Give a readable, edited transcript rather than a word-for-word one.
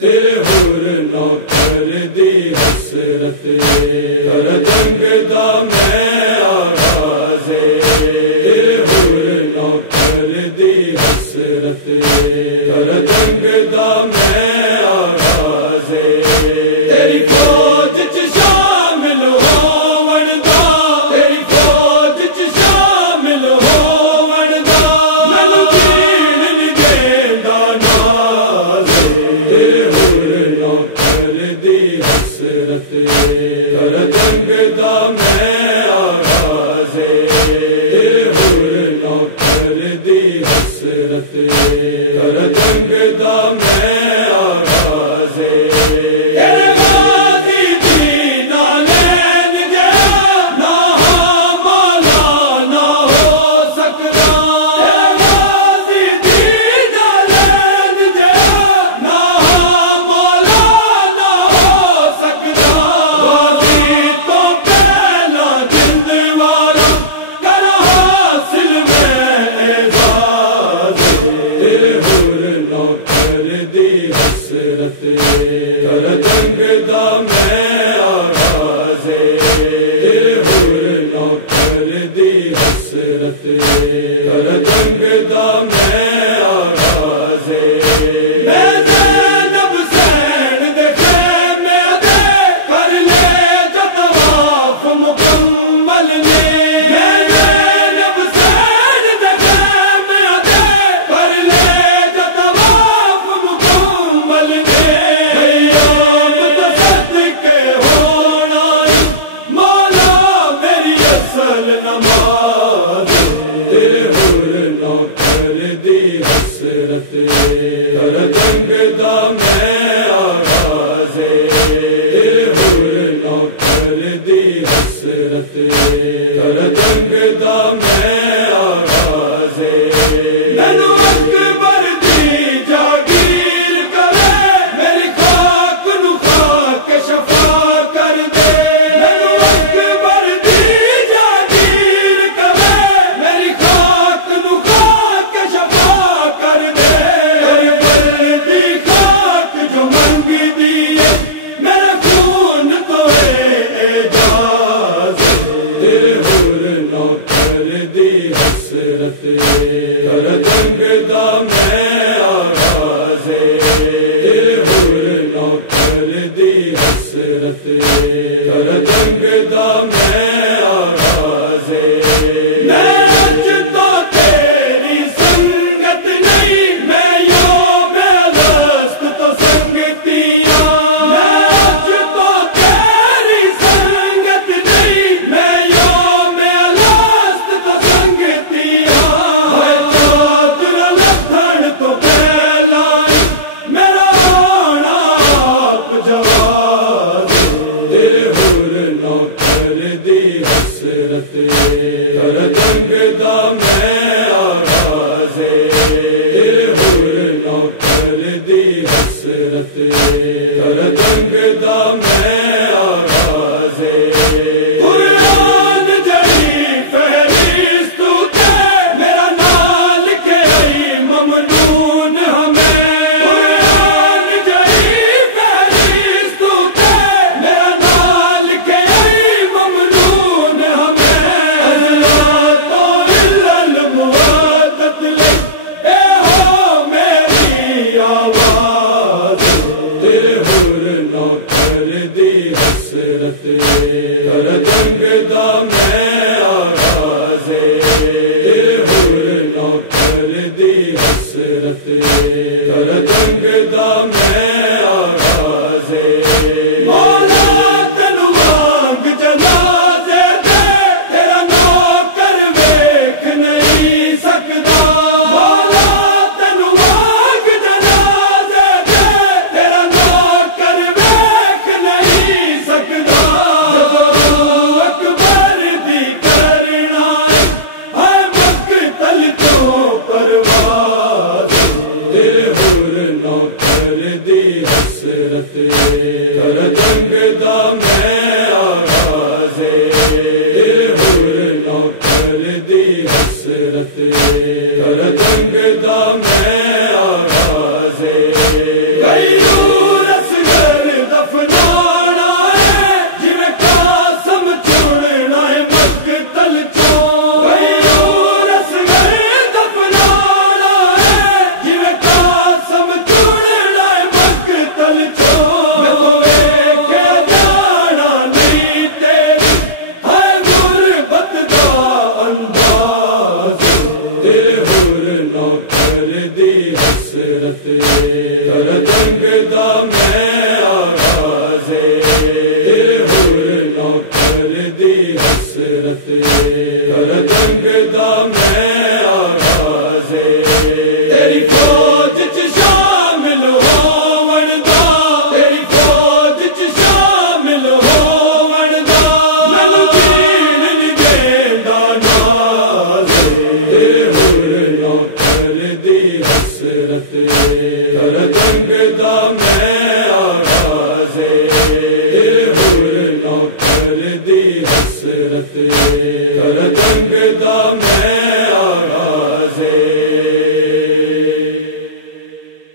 تیرے حور نوکر دی حسرت کر جنگ دا میں آغاز تیرے حور نوکر دی حسرت کر جنگ دا میں آغاز تیری فوج چ شامل ہون دا تیری فوج چ شامل ہون دا مینوں جین نہیں دیندا ناز تیرے حور نوکر دی حسرت کر جنگ دا میں آغاز تیرے حور نوکر دی حسرت کر جنگ دا میں آغاز تیرے غازی دی نہ لین گیا نہ مولا نہ ہو سکتا تیرے غازی دی نہ لین گیا نہ مولا نہ ہو سکتا غازی تو پہلا جند والا کر حاصل میں اعزاز تیرے حور نوکر دی حسرت کر جنگ دا میں آغاز تیرے حور نوکر دی حسرت کر جنگ دا میں آغاز میں زینب حسین دے خیمے دے کر لے جو طواف مکمل نے میں زینب حسین دے خیمے دے کر لے جو طواف مکمل نے ایام تصدقے ہونا مولا میری اصل نماز تیرے حور نوکر دی حسرت کر جنگ دا میں آغاز تیرے حور نوکر دی حسرت کر جنگ دا میں آغاز مینوں اکبر دی جاگیر کرے میری خاک نو خاک شفا کر دے مینوں اکبر دی جاگیر کرے میری خاک نو خاک شفا کر دے کربل دی خاک جو منگ دیے میرا خون تو ہے اعجاز تیرے حور نوکر دی حسرت کر جنگ دا میں آغاز تیرے حور نوکر دی حسرت کر جنگ دا میں آغاز میں اج تو تیری سنگت نہیں میں یوم الست تو سنگتیاں میں اج تو تیری سنگت نہیں میں یوم الست تو سنگتیاں ہے چادر لتھڑ تو پہلا میرا آنا آپ جواز تیرے حور نوکر دی حسرت کر جنگ دا میں آغاز تیرے حور نوکر دی حسرت کر جنگ دا میں آغاز قرآن جڑی فہرست تے میرا نام لکھے آئی ممنون ہمیں قرآن جڑی فہرست تے میرا نام لکھے آئی ممنون ہمیں حضرات تو المعدت لے اے ہو میری آواز تیرے حور نوکر کر جنگ دا میں آغاز تیری فوج چ شامل ہون دا تیری فوج چ شامل ہون دا مینوں جین نہیں دیندا ناز تیرے حور کر دی حسرت کر جنگ دا میں آغاز تیرے حور کر دی حسرت کر جنگ دا میں